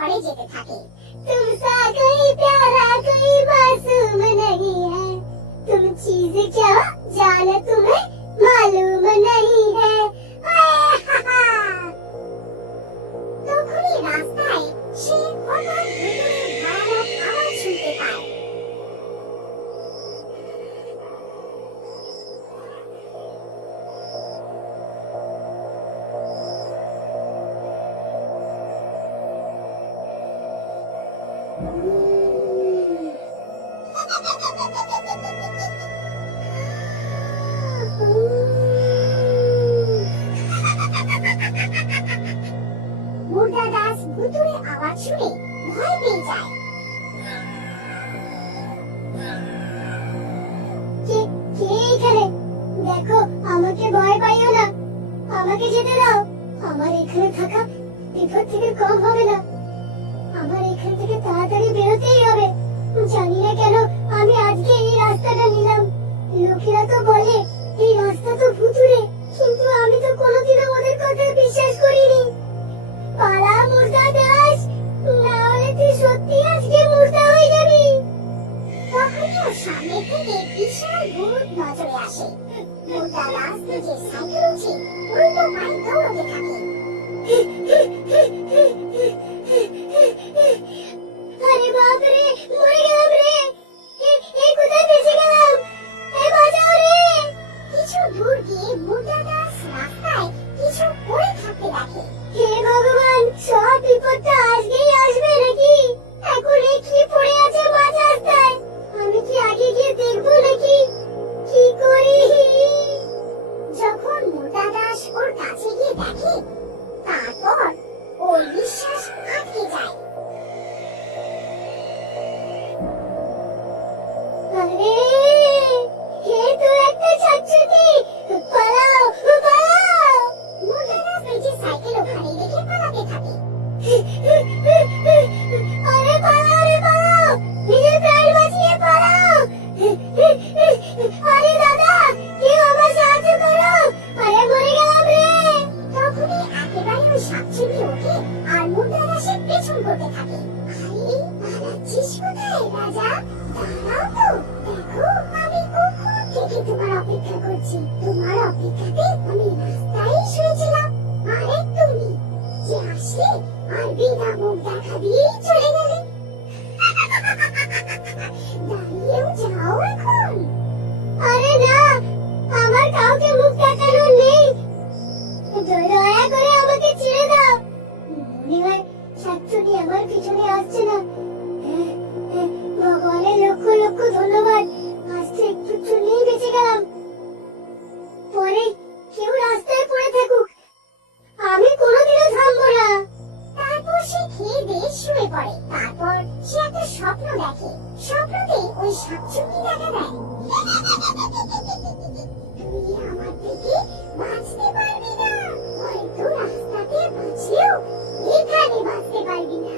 ঘরে যেতে থাকে। তুমসা কোই প্যারা কোই মাসুম नहीं है, तुम चीज क्या जाने तुम्हें मालूम नहीं है। তখনই রাস্তায় সে হঠাৎ ভেতরে ভয়ানক আওয়াজ শুনতে পায়। মুর্দা দাস ভুতুড়ে আওয়াজ শুনে ভয় পেয়ে যায়। কে এখানে? দেখো, আমাকে ভয় পাইও না, আমাকে যেতে দাও। আমার এখানে থাকা বিপদ থেকে কম হবে না, আমার এখান থেকে তাড়াতাড়ি বেরোতেই হবে। জানি না কেন আমি আজকে এই রাস্তাটা নিলাম। লোকেরা তো বলে এই রাস্তা তো ভুতুড়ে, কিন্তু আমি তো কোনোদিনও ওদের কথা বিশ্বাস করিনি। পালা মুর্দা দাস, না হলে তুই সত্যি আজকে মুর্দা হয়ে যাবি। তখনই ওর সামনে থেকে বিশাল ভূত নজরে আসে। মুর্দা দাস নিজের সাইকেল উঠে উল্টো পায়ে দৌড়তে থাকে। আরে বাপ রে, মরে গেলাম রে, কোথায় ফেসে গেলাম, বাঁচাও রে। কিছু দূর গিয়ে মুর্দা দাস রাস্তায় কিছু পড়ে থাকতে দেখে। হে ভগবান, সব বিপদটা আজকেই আসবে নাকি? এখন কি পড়ে আছে মাঝ রাস্তায়? আমি কি আগে গিয়ে দেখবো নাকি? কি করি? যখন মুর্দা দাস ওর কাছে গিয়ে দেখে, তারপর ওর নিঃশ্বাস আটকে যায়। আরে, হে তো একটা ছাচ্ছুটি, পালাও পালাও। মুর্দা দাস নিজের সাইকেল ওখানে রেখে পালাতে থাকে। আরে পালাও রে পালাও, নিজের প্রাণ বাঁচিয়ে পালাও। আরে দাদা, কেউ আমার সাহায্য করো, আরে মরে গেলাম রে। তখনই একেবারে ওই শাকচুন্নি ওঠে আর মুর্দা দাসের পেছন করতে থাকে। আরে পালাচ্ছিস কোথায় রাজা? দাঁড়াও তো, দেখো আমি কখন থেকে তোমার অপেক্ষা করছি। তোমার অপেক্ষাতে আমি রাস্তায় শুয়েছিলাম, আরে তুমি যে আসলে আর বিনা মুখ দেখা দিয়েই চলে গেলে। দাঁড়িয়েও যাও এখন। আরে না, আমার কাউকে মুখ দেখানো নেই, দয়া করে আমাকে ছেড়ে দাও। মনে হয় শাকচুন্নি আমার পিছনে আসছে না। ভগবানের লক্ষ লক্ষ ধন্যবাদ, আজ তো একটু চুলেই বেঁচে গেলাম। পরে কেউ রাস্তায় পড়ে থাকুক, আমি কোনোদিনও থামবো না। তারপর সে খেয়ে দিয়ে শুয়ে পড়ে। তারপর সে একটা স্বপ্ন দেখে। স্বপ্নতে ওই শাকচুন্নি দেখা দেয়। তুই আমার থেকে বাঁচতে পারবি না, হয়তো রাস্তাতে বাঁচলেও এখানে বাঁচতে পারবি না।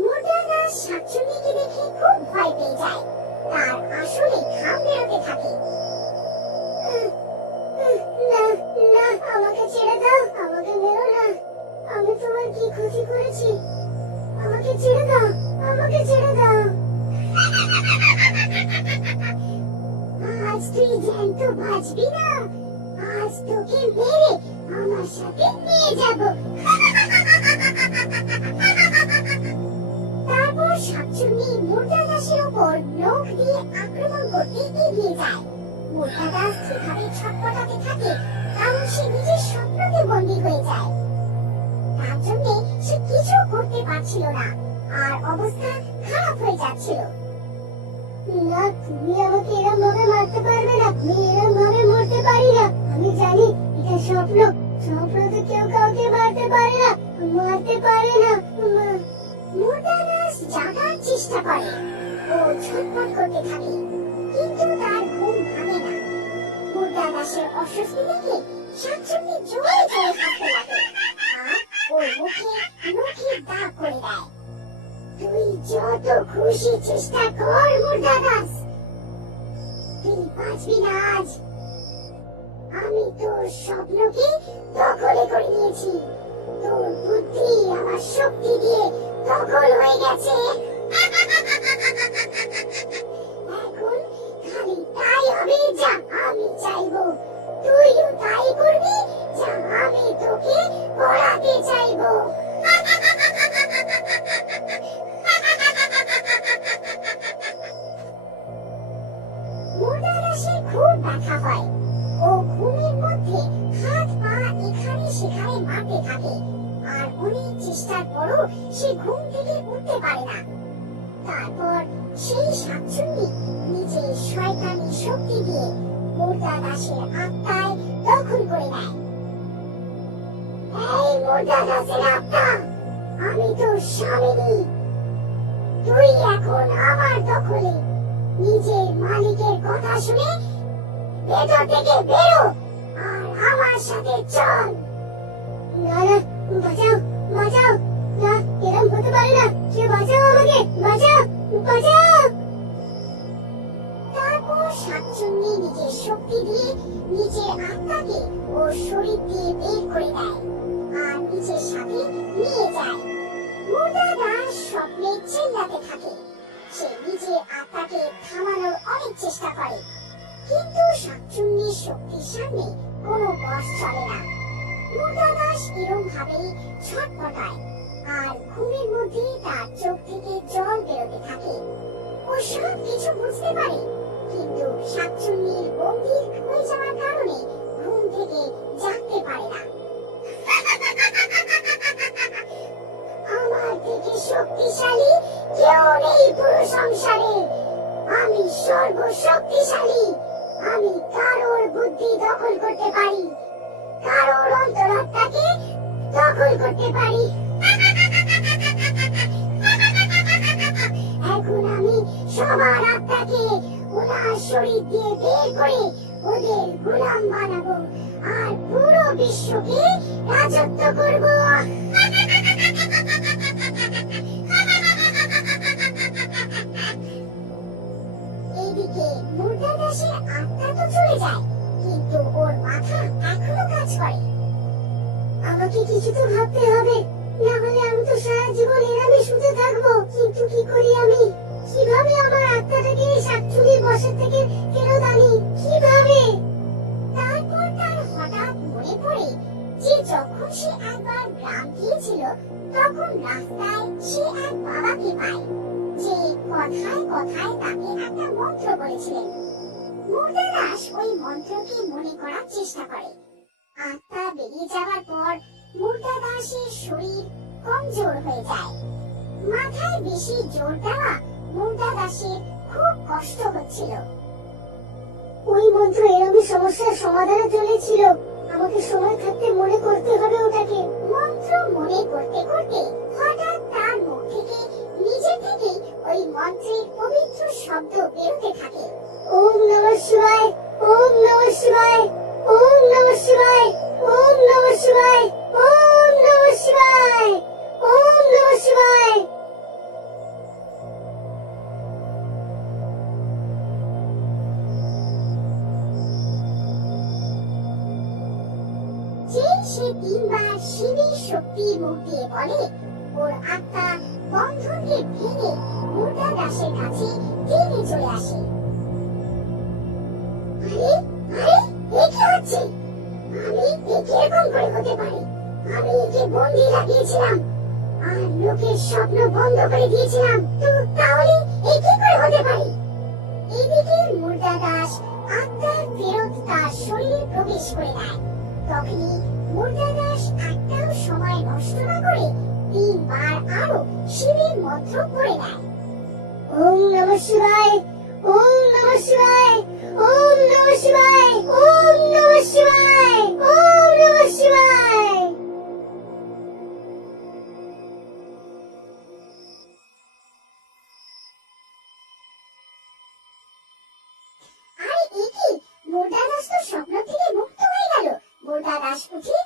মুর্দা দাস শাকচুন্নিকে দেখে খুব ভয় পেয়ে যায়। তার আসলে ঘাম বেরোতে থাকে। না না, আমাকে ছেড়ে দাও, আমাকে মেরো না। আমি তোমার কি ক্ষতি করেছি? আমাকে ছেড়ে দাও, আমাকে ছেড়ে দাও। আজ তুই জ্যান্ত বাঁচবি না, আজ তোকে মেরে আমার সাথে নিয়ে যাব। তারপর শাকচুন্নি মুর্দা দাসের উপর নখ দিয়ে আক্রমণ করতে এগিয়ে যায়। মুর্দা দাস যেভাবে ছটপটাতে থাকে, কারণ সে নিজের স্বপ্নতে বন্দী হয়ে যায়। তার জন্য সে কিছু করতে পারছিল না, আর অবস্থা খারাপ হয়ে যাচ্ছিল। না, তুমি আমাকে এরম ভাবে মারতে পারবে না, আমি এরম ভাবে মরতে পারি না। আমি জানি এটা স্বপ্ন, স্বপ্নতে কেউ কাউকে মারতে পারে না, মারতে পারে না। মুর্দা দাস জাগার চেষ্টা করে, ও ছটফট করতে থাকে, কিন্তু তার ঘুম ভাঙে না। মুর্দা দাসের অস্বস্তি দেখে শাকচুন্নি জোরে জোরে হাসতে লাগে, আর ওর মুখে নখের দাগ করে দেয়। তুই যত খুশি চেষ্টা কর মুর্দা দাস, তুই বাঁচবি না আজ। আমি তোর স্বপ্নকে দখলে করে নিয়েছি। তোর বুদ্ধি আমার শক্তি দিয়ে দখল হয়ে গেছে। এখন খালি তাই হবে যা আমি চাইবো, তুইও তাই করবি যা আমি তোকে পড়াতে চাইবো। মুর্দা দাসের খুব ব্যথা হয়। ও ঘুমের মধ্যে হাত পা এখানে সেখানে মারতে থাকে, আর অনেক চেষ্টার পরও সে ঘুম থেকে উঠতে পারে না। তারপর সেই শাকচুন্নি নিজের শয়তানি শক্তি দিয়ে মুর্দা দাসের আত্মায় দখল করে নেয়। এই মুর্দা দাসের আত্মা, আমি তোর স্বামিনী, তুই এখন আমার দখলে। নিজের মালিকের কথা শুনে ভেতর থেকে বেরো আর আমার সাথে চল। না না, বাঁচাও বাঁচাও, না এরকম হতে পারে না, কেউ বাঁচাও আমাকে, বাঁচাও বাঁচাও। তারপর শাকচুন্নি নিজের শক্তি দিয়ে নিজের আত্মাকে ওর শরীর দিয়ে বের করে দেয় আর নিজের সাথে নিয়ে যায়। মুর্দা দাস স্বপ্নে চিল্লাতে থাকে। সে নিজের আত্মাকে থামানোর অনেক চেষ্টা করে, কিন্তু শাকচুন্নির শক্তির সামনে কোনো বশ চলে না। মুর্দা দাস এরকম ভাবেই ছটফটায় আর ঘুমের মধ্যে তার চোখ থেকে জল বেরোতে থাকে। ও সব কিছু বুঝতে পারে, কিন্তু শাকচুন্নির বন্দী হয়ে যাওয়ার কারণে ঘুম থেকে জাগতে পারে না। আমার থেকে শক্তিশালী কেউ নেই পুরো সংসারে। আমি সর্বশক্তিশালী। আমি কারোর বুদ্ধি দখল করতে পারি, কারোর অন্তরাত্মাকে দখল করতে পারি। এখন আমি সবার আত্মাকে ওনার শরীর দিয়ে বের করে ওদের গোলাম বানাবো আর পুরো বিশ্বকে রাজত্ব করব। এদিকে মুর্দা দাসের আত্মা তো চলে যায়, কিন্তু ওর মাথা এখনো কাজ করে। আমাকে কিছু তো ভাবতে হবে, না হলে আমি তো সারা জীবন এভাবে শুতে থাকবো। কিন্তু কি করি আমি? কিভাবে আমার আত্মাটাকে শাকচুন্নির বসের থেকে ফেরত আনি? কিভাবে? তারপর তার হঠাৎ মনে পড়ে যে যখন সে একবার গ্রাম গিয়েছিল, তখন রাস্তায় সে এক বাবাকে পায়, যে কথায় কথায় তাকে একটা মন্ত্র বলেছিলেন। মুর্দা দাস ওই মন্ত্রকে মনে করার চেষ্টা করে। আত্মা বেরিয়ে যাওয়ার পর মুর্দা দাসের শরীর কমজোর হয়ে যায়। মাথায় বেশি জোর দেওয়া মুর্দা দাসের খুব কষ্ট হচ্ছিল। ওই মন্ত্র এরকম সমস্যার সমাধানে চলেছিল, আমাকে সময় থাকতে মনে করতে হবে ওটাকে। মন্ত্র মনে করতে করতে হঠাৎ তার মুখ থেকে নিজে থেকে ওই মন্ত্রের পবিত্র শব্দ বেরোতে থাকে। ওম নমঃ শিবায়, ওম নমঃ শিবায়, ওম নমঃ শিবায়, ওম নমঃ শিবায়, ওম নমঃ শিবায়, ওম নমঃ শিবায়। সে তিনবার শিবের শক্তির মুখ দিয়ে বলে, ওর আত্মা বন্ধনকে ভেঙে মুর্দা দাসের কাছে টেনে চলে আসে। আরে আরে, এ কি হচ্ছে? আমি কিরকম করে হতে পারে? আমি একে বন্দি লাগিয়েছিলাম আর লোকের স্বপ্ন বন্ধ করে দিয়েছিলাম, তো তাহলে এ কি করে হতে পারে? এদিকে মুর্দা দাস আত্মার ফেরত তার শরীরে প্রবেশ করে নেয়। তখনই মুর্দা দাস একটাও সময় নষ্ট না করে তিনবার আরো শিবের মন্ত্র পড়ে নেয়। ওম নমঃ শিবায়, ওম নমঃ শিবায়, ওম নমঃ শিবায়, ওম নমঃ শিবায়, ওম নমঃ শিবায়। আরে এ কি? মুর্দা দাস তো স্বপ্ন থেকে মুক্ত হয়ে গেল। মুর্দা দাস উঠে